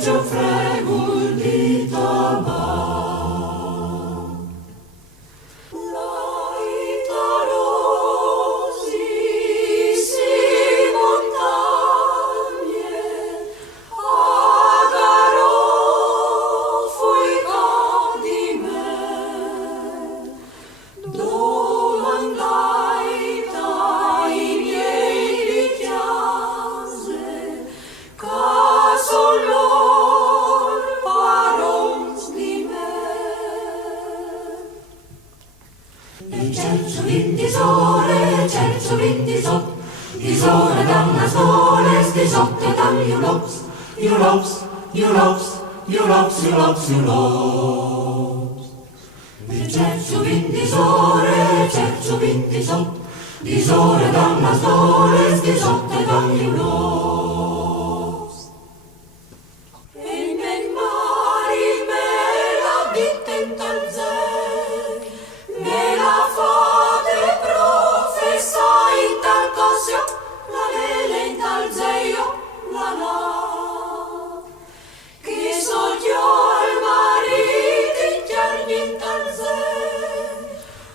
C'è un fregul di tabac. Disore danna soles, disotte dan julops, julops, julops, julops, julops, julops. Cercio vin disore danna soles, disotte dan julops. En mari me la bitten tal zeg, me la fate professa in tal cosio, la lele in tal zeio, la la. Che soglio al marito in chiarni in tal zeg,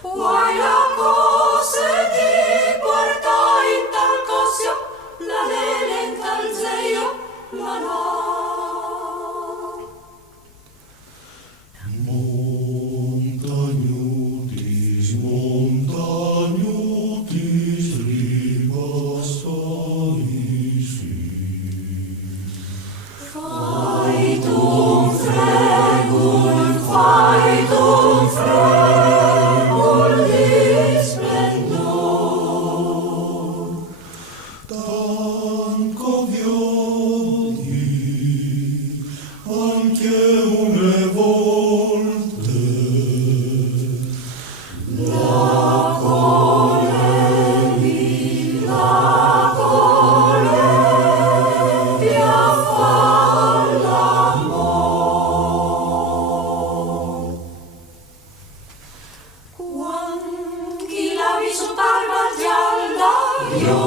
vuoi la cose di porta in tal cosio, la lele in tal zeio, la la. Montagnutis, montagnutis, rivastarisi. Fait un fregul di splendor. Tanco violi, anche une volte. La coleria fa l'amor. Quan chi l'ha visto parla gialla, io